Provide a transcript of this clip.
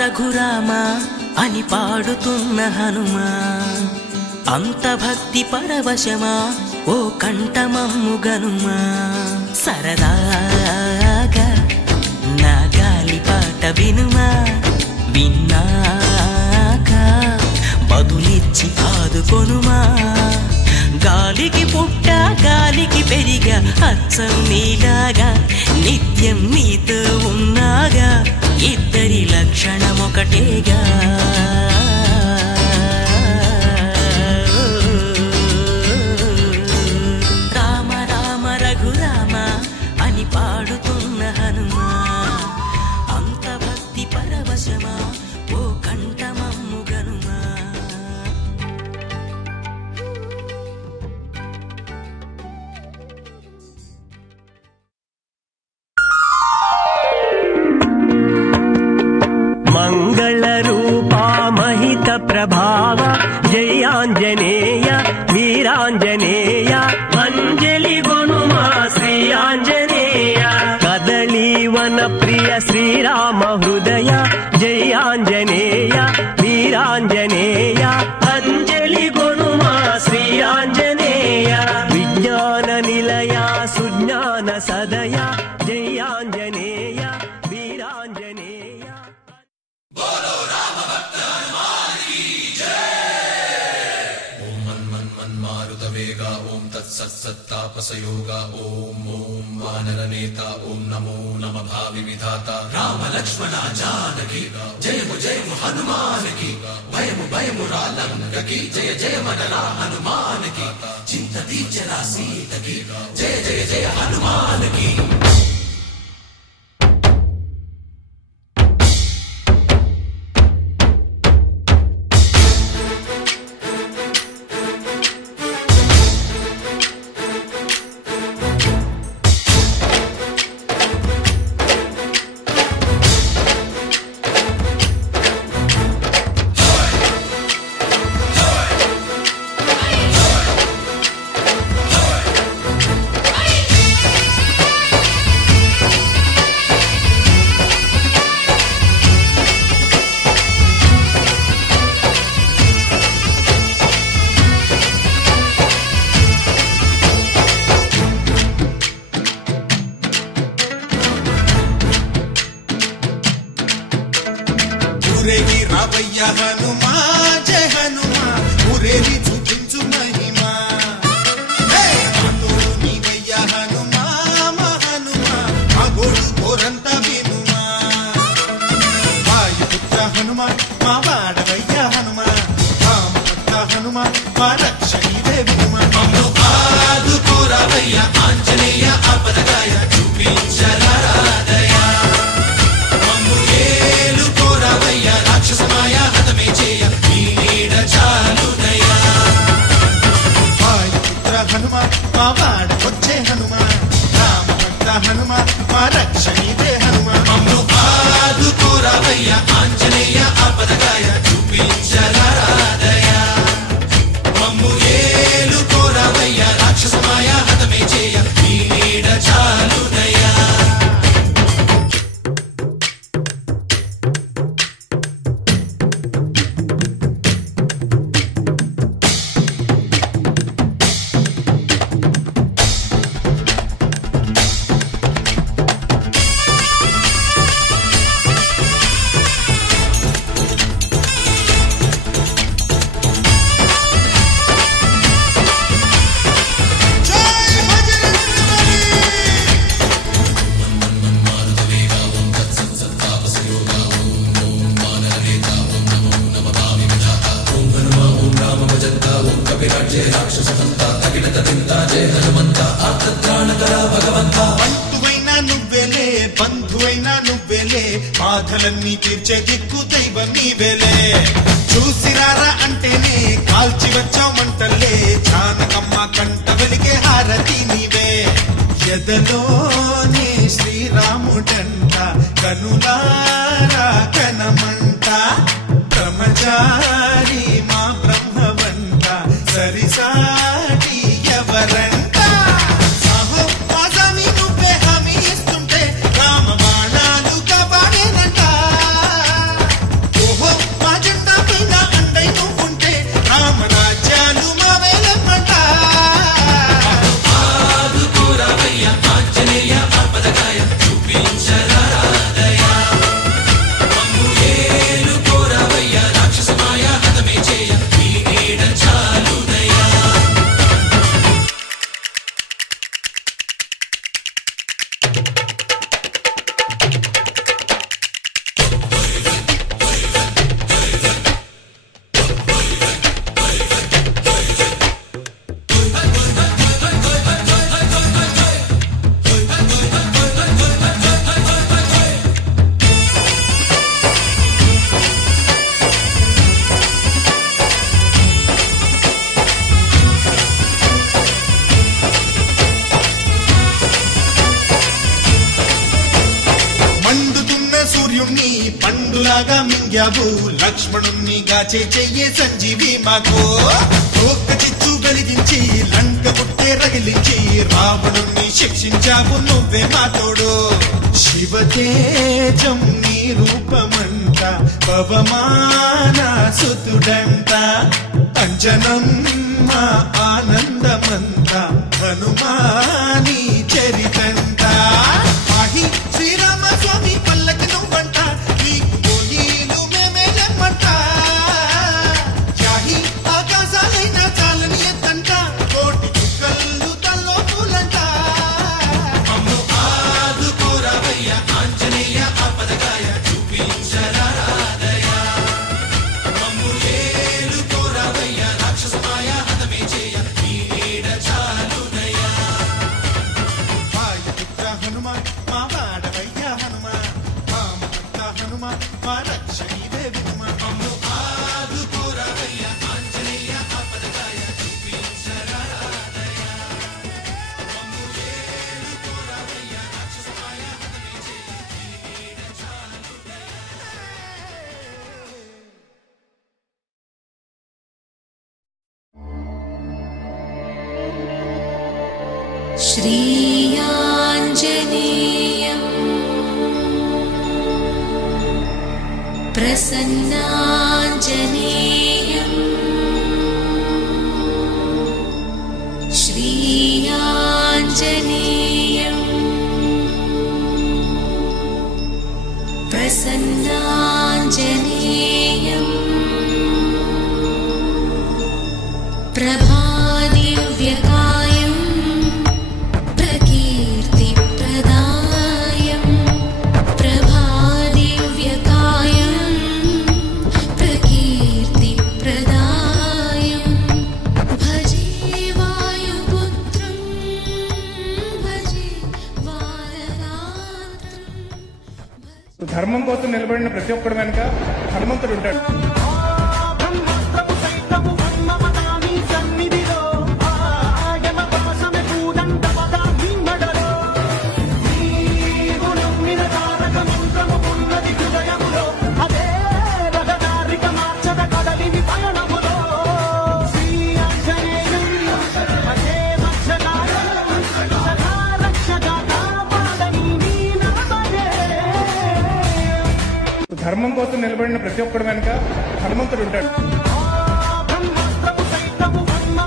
రఘురామ అని పాడుతున్న హనుమా, అంత భక్తి పరవశమా ఓ కంఠమమ్ము గనుమా. సరదాగా నా గాలి పాట వినుమా, విన్నాక బదులిచ్చి ఆదుకొనుమా. గాలికి పుట్ట గాలికి పెరిగా అచ్చం నీలాగా, నిత్యం నీతో ఉన్నాగా, ఇద్దరి లక్షణం ఒకటేగా. రామ రామ రఘురామ అని పాడుతున్న హనుమా, అంత భక్తి పరవశమా ఓ కంఠమమ్ము గనుమా. మంగళ రూపా మహిత ప్రభావ జయాంజనేయ వీరాంజనేయ, అంజలి గొనుమా శ్రీ ఆంజనేయ. కదలీవన ప్రియ శ్రీరామ హృదయ జయాంజనేయ వీరాంజనేయ, అంజలి గొనుమా శ్రీ ఆంజనేయ. విజ్ఞాన నిలయ సుజ్ఞాన సదయ జయాంజనేయ వీరాంజనేయ. बोलो राम भक्त हनुमान की जय। ओम मन मन मन मारुत वेगा, ओम तत्सत् सत्तापसयोगा, ओम ओम वानर नेता, ओम नमो नम भावि विधाता. राम लक्ष्मण जानकी जय हनुमान की, भयमु भयमु रालंक की जय जय मनरा हनुमान की. चिंत दीचरा सीत की जय जय जय हनुमान की. ఊరేగి రావయ్య హనుమా జయ హనుమా, ఊరేగి చూపించు మహిమా. నీవయ్య హనుమా మా హనుమా, మా గోడు కోరంత వినుమా. వాయుపుత్ర హనుమా మా వాడవయ్య హనుమా, రామపుత్ర హనుమా మా రక్షణీదే వినుమా. మమ్ము ఆదుకోరావయ్య ఆంజనేయ ఆపదగాయ, చూపించరాదయ మమ్ము ఏలుకోరావయ్య రాక్షసమాయ హతమే చేయ, నీ నీడ చాలుదయా. వాయుపుత్ర హనుమా మా వాడవచ్చే హనుమా, రామభక్త హనుమా మా రక్షణీదే హనుమా. మమ్ము ఆదుకోరావయ్య ఆంజనేయ ఆపదగాయ, చూపించరాదయ మమ్ము ఏలుకోరావయ్య రాక్షసమాయ హతమే చేయ, నీ నీడ చాలుదయా. ఆశలన్నీ తీర్చే దిక్కు దైవం నీవేలే. చూసిరారా అంటేనే కాల్చి వచ్చామంటలే, జానకమ్మ కంట వెలిగే హారతి నీవే. ఎదలోనే శ్రీరాముడంట, కనులారా కనమంట, బ్రహ్మచారి మా బ్రహ్మవంట, సరిసాటి ఎవరంట. పండులాగా మింగావు లక్ష్మణుణ్ణి గాచే చెయ్యే సంజీవి మాకు. ఒక్క చిచ్చు వెలిగించి లంక పుట్టే రగిలించి రావణుణ్ణి శిక్షించావు నువ్వే మా తోడు. శివతేజం నీ రూపమంట, పవమాన సుతుడంట, అంజనం మా ఆనందమంత, హనుమాని చరితంట. ఆహి శ్రీరామ స్వామి పల్లకి నువ్వంట, నీకు పోయిలు మేమేలమ్మంట. యాహి ఆకాశాలైన చాలని ఎత్తంట, కోటి చుక్కలు తల్లో పూలంట. అమ్ము ఆదుకోరావయ్య ఆంజనేయ ఆపదకాయ, చూపించరాదయ మమ్ము ఏలుకోరావయ్య రాక్షసమాయ హతమే చేయ, నీ నీడ చాలునయ. వాయుపుత్ర హనుమాన్ మా వాడవయ్య హనుమాన్, వామపుత్ర హనుమాన్ మా రక్ష నీవే వినుమాన్. మమ్ము ఆదుకోరావయ్య ఆంజనేయ ఆపదకాయ, చూపించరాదయ మమ్ము ఏలుకోరావయ్య రాక్షసమాయ హతమే చేయ, నీ నీడ చాలునయ. श्रीयाञ्जनेयं प्रसन्नाञ्जनेयं श्रीयाञ्जनेयं प्रसन्नाञ्जनेयं प्रभादिव्यकायं प्रकीर्तिप्रदायं, प्रभादिव्यकायं प्रकीर्तिप्रदायं, भजे वायुपुत्रं भजे वानरात्रं. ధర్మం కోసం నిలబడిన ప్రతి ఒక్కడి వెనుక హనుమంతుడు ఉంటాడు. బ్రహ్మాస్త్రము సైతము బ్రహ్మమతామి సన్నిధిలో, అదే రఘునారిక మార్చద కడలిని పయనములో, శ్రీ ఆంజనేయం అదే మత్స్యకాయ, ఆయమ పాసమె కూదండ పదామి మడలో, నీవు నమ్మిన తారక మంత్రము ఉన్నది హృదయములో, అదే రఘునారిక మార్చద కడలిని పయనములో. శ్రీ ఆంజనేయం అదే మత్స్యకాయ, సదా రక్షగా కాపాడని నీ నామమే. ధర్మం కోసం నిలబడిన ప్రతి ఒక్కడి వెనుక హనుమంతుడు ఉంటాడు. బ్రహ్మాస్త్రము సైతము బ్రహ్మ